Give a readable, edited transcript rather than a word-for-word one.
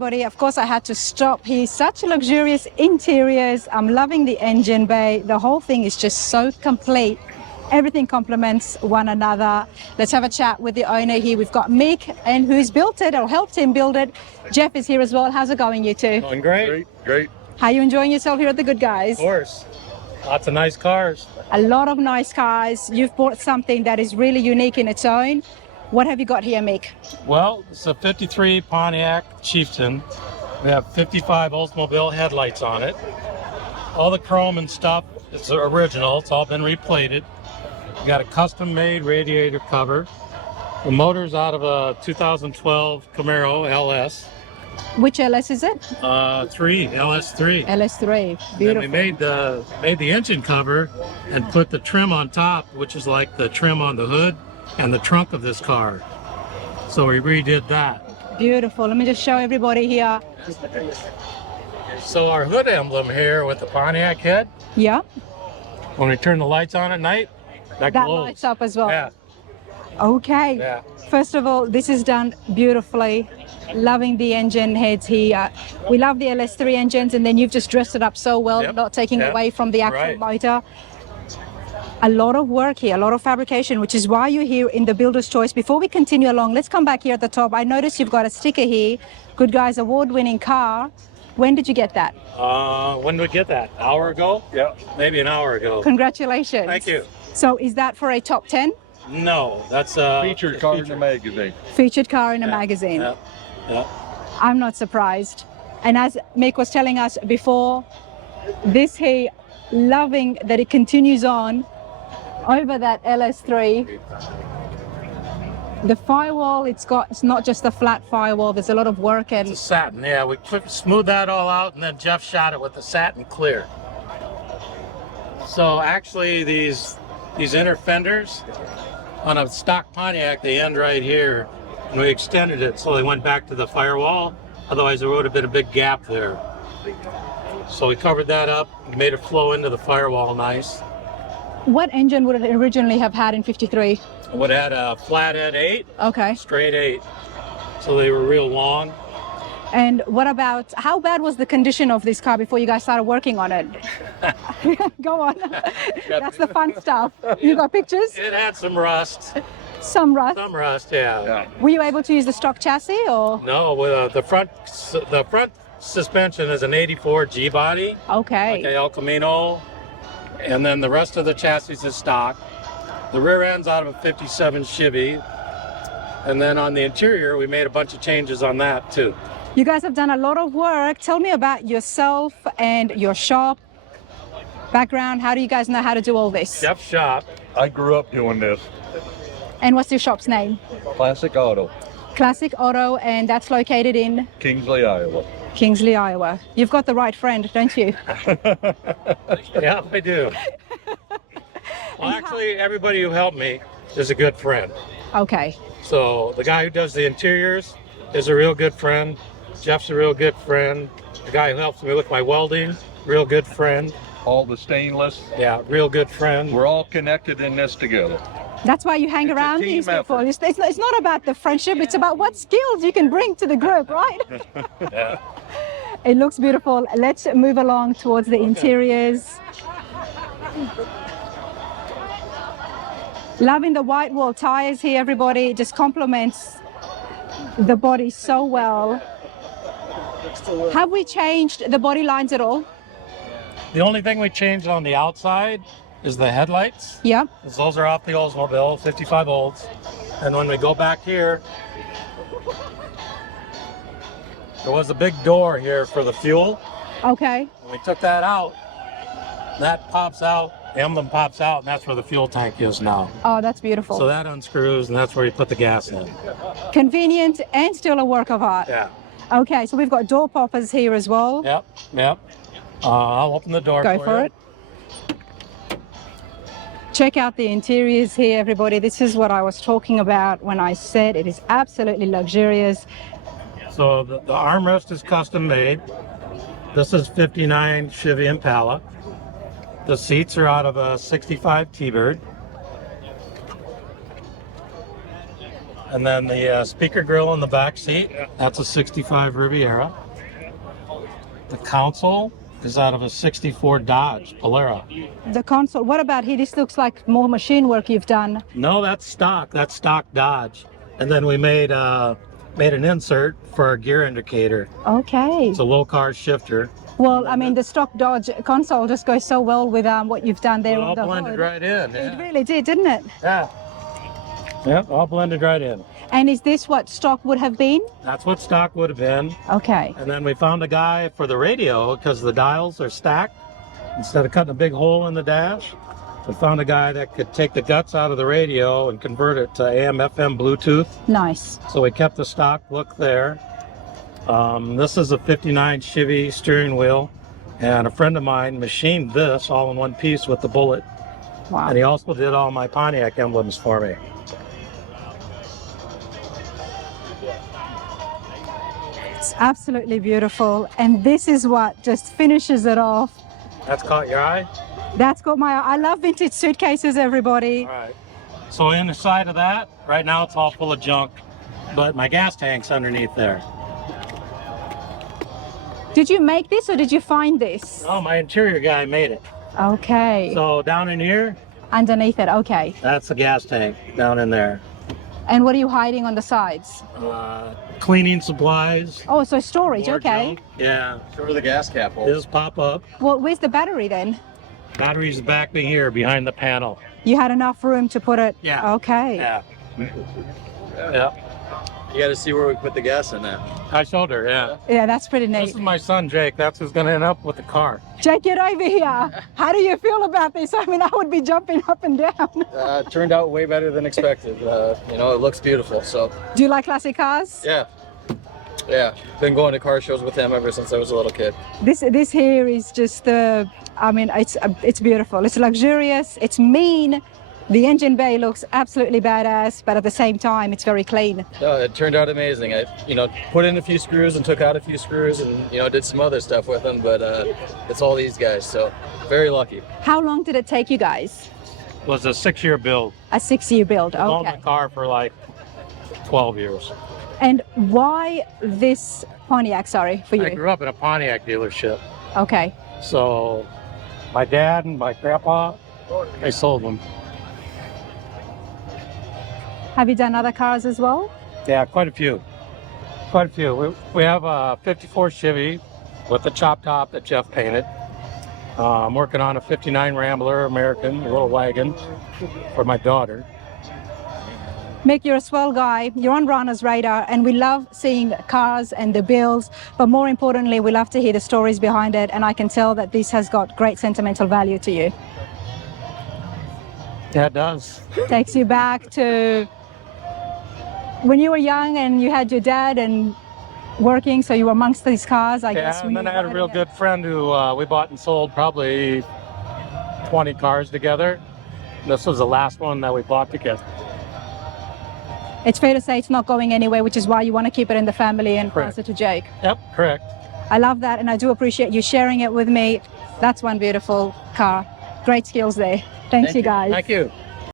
everybody. Of course, I had to stop here. Such luxurious interiors. I'm loving the engine bay. The whole thing is just so complete. Everything complements one another. Let's have a chat with the owner here. We've got Mick, and who's built it or helped him build it. Jeff is here as well. How's it going, you two? Going great. Great. How are you enjoying yourself here at the Good Guys? Of course. Lots of nice cars. A lot of nice cars. You've bought something that is really unique in its own. What have you got here, Mick? Well, it's a 53 Pontiac Chieftain. We have 55 Oldsmobile headlights on it. All the chrome and stuff, it's original. It's all been replated. We got a custom-made radiator cover. The motor's out of a 2012 Camaro LS. Which LS is it? LS3. LS3. Beautiful. And we made the engine cover and put the trim on top, which is like the trim on the hood and the trunk of this car. So we redid that. Beautiful. Let me just show everybody here. So our hood emblem here with the Pontiac head, Yeah. when we turn the lights on at night, that glows. Lights up as well. Yeah. Okay. Yeah. First of all, this is done beautifully. Loving the engine heads here. We love the LS3 engines, and then you've just dressed it up so well, Yep. not taking Yep. away from the actual Right. motor. A lot of work here, a lot of fabrication, which is why you're here in the Builder's Choice. Before we continue along, let's come back here at the top. I noticed you've got a sticker here, Good Guys award-winning car. When did you get that? When did we get that? An hour ago? Yeah. Maybe an hour ago. Congratulations. Thank you. So is that for a top 10? No, that's a Featured car in the magazine. Featured car in a magazine. Yeah. Yeah. I'm not surprised. And as Mick was telling us before, this here, loving that it continues on over that LS3. The firewall, it's not just a flat firewall, there's a lot of work and The satin, yeah, we smoothed that all out, and then Jeff shot it with the satin clear. So actually these inner fenders on a stock Pontiac, they end right here, and we extended it so they went back to the firewall. Otherwise there would have been a big gap there. So we covered that up and made it flow into the firewall nice. What engine would it originally have had in 53? It would have had a flathead 8, Okay. straight 8. So they were real long. And what about, how bad was the condition of this car before you guys started working on it? Go on. That's the fun stuff. You got pictures? It had some rust. Some rust. Some rust, yeah. Were you able to use the stock chassis or? No, with the front suspension is an 84 G body, Okay. like a El Camino, and then the rest of the chassis is stock. The rear end's out of a 57 Chevy, and then on the interior we made a bunch of changes on that too. You guys have done a lot of work. Tell me about yourself and your shop background. How do you guys know how to do all this? Jeff's shop. I grew up doing this. And what's your shop's name? Classic Auto, Classic Auto, and that's located in Kingsley, Iowa. Kingsley, Iowa. You've got the right friend, don't you? Yeah, I do. Well, actually, everybody who helped me is a good friend. Okay. So the guy who does the interiors is a real good friend. Jeff's a real good friend. The guy who helps me with my welding, real good friend. All the stainless. Yeah, real good friend. We're all connected in this together. That's why you hang It's a around team these people. effort. It's not about the friendship, it's about what skills you can bring to the group, right? Yeah. It looks beautiful. Let's move along towards the interiors. Loving the white wall tires here, everybody. It just complements the body so well. Have we changed the body lines at all? The only thing we changed on the outside is the headlights. Yeah. 'Cause those are off the Oldsmobile, 55 Olds. And when we go back here, there was a big door here for the fuel. Okay. When we took that out, that pops out, the emblem pops out, and that's where the fuel tank is now. Oh, that's beautiful. So that unscrews, and that's where you put the gas in. Convenient and still a work of art. Yeah. Okay, so we've got door poppers here as well. Yep, yep. I'll open the door Go for you. it. Check out the interiors here, everybody. This is what I was talking about when I said it is absolutely luxurious. So the armrest is custom made. This is 59 Chevy Impala. The seats are out of a 65 T-Bird. And then the speaker grill in the back seat, that's a 65 Riviera. The console is out of a 64 Dodge Polara. The console, what about here? This looks like more machine work you've done. No, that's stock. That's stock Dodge. And then we made an insert for our gear indicator. Okay. It's a low car shifter. Well, I mean, the stock Dodge console just goes so well with what you've done there. It all on the blended hood. right in. It really did, didn't it? Yeah. Yep, all blended right in. And is this what stock would have been? That's what stock would have been. Okay. And then we found a guy for the radio because the dials are stacked. Instead of cutting a big hole in the dash, we found a guy that could take the guts out of the radio and convert it to AM, FM, Bluetooth. Nice. So we kept the stock look there. This is a 59 Chevy steering wheel. And a friend of mine machined this all in one piece with the bullet. Wow. And he also did all my Pontiac emblems for me. It's absolutely beautiful. And this is what just finishes it off. That's caught your eye? That's got my eye. I love vintage suitcases, everybody. All right. So inside of that, right now it's all full of junk, but my gas tank's underneath there. Did you make this or did you find this? Oh, my interior guy made it. Okay. So down in here, Underneath it, okay. that's the gas tank down in there. And what are you hiding on the sides? Cleaning supplies. Oh, so storage, more okay. junk. Yeah. Show her the gas cap hole. Just pop up. Well, where's the battery then? Battery's back here behind the panel. You had enough room to put it? Yeah. Okay. Yeah. Yeah. You got to see where we put the gas in that. I showed her, yeah. Yeah, that's pretty This neat. is my son, Jake. That's who's going to end up with the car. Jake, get over here. How do you feel about this? I mean, I would be jumping up and down. It turned out way better than expected. You know, it looks beautiful. So Do you like classic cars? yeah, been going to car shows with him ever since I was a little kid. This here is just I mean, it's beautiful. It's luxurious. It's mean. The engine bay looks absolutely badass, but at the same time, it's very clean. No, it turned out amazing. I, put in a few screws and took out a few screws and, did some other stuff with them, but it's all these guys, so very lucky. How long did it take you guys? It was a 6-year build. A 6-year build, I owned okay. the car for like 12 years. And why this Pontiac, sorry, for I you? grew up in a Pontiac dealership. Okay. So my dad and my grandpa, they sold them. Have you done other cars as well? Yeah, quite a few. Quite a few. We have a 54 Chevy with the chop top that Jeff painted. I'm working on a 59 Rambler American, a little wagon for my daughter. Mick, you're a swell guy. You're on Rana's radar, and we love seeing cars and the builds, but more importantly, we love to hear the stories behind it, and I can tell that this has got great sentimental value to you. Yeah, it does. Takes you back to when you were young and you had your dad and working, so you were amongst these cars, I guess. Yeah, when and then you I had a were real riding it. good friend who we bought and sold probably 20 cars together. This was the last one that we bought together. It's fair to say it's not going anywhere, which is why you want to keep it in the family and Correct. pass it to Jake. Yep, correct. I love that, and I do appreciate you sharing it with me. That's one beautiful car. Great skills there. Thanks, you guys. Thank you.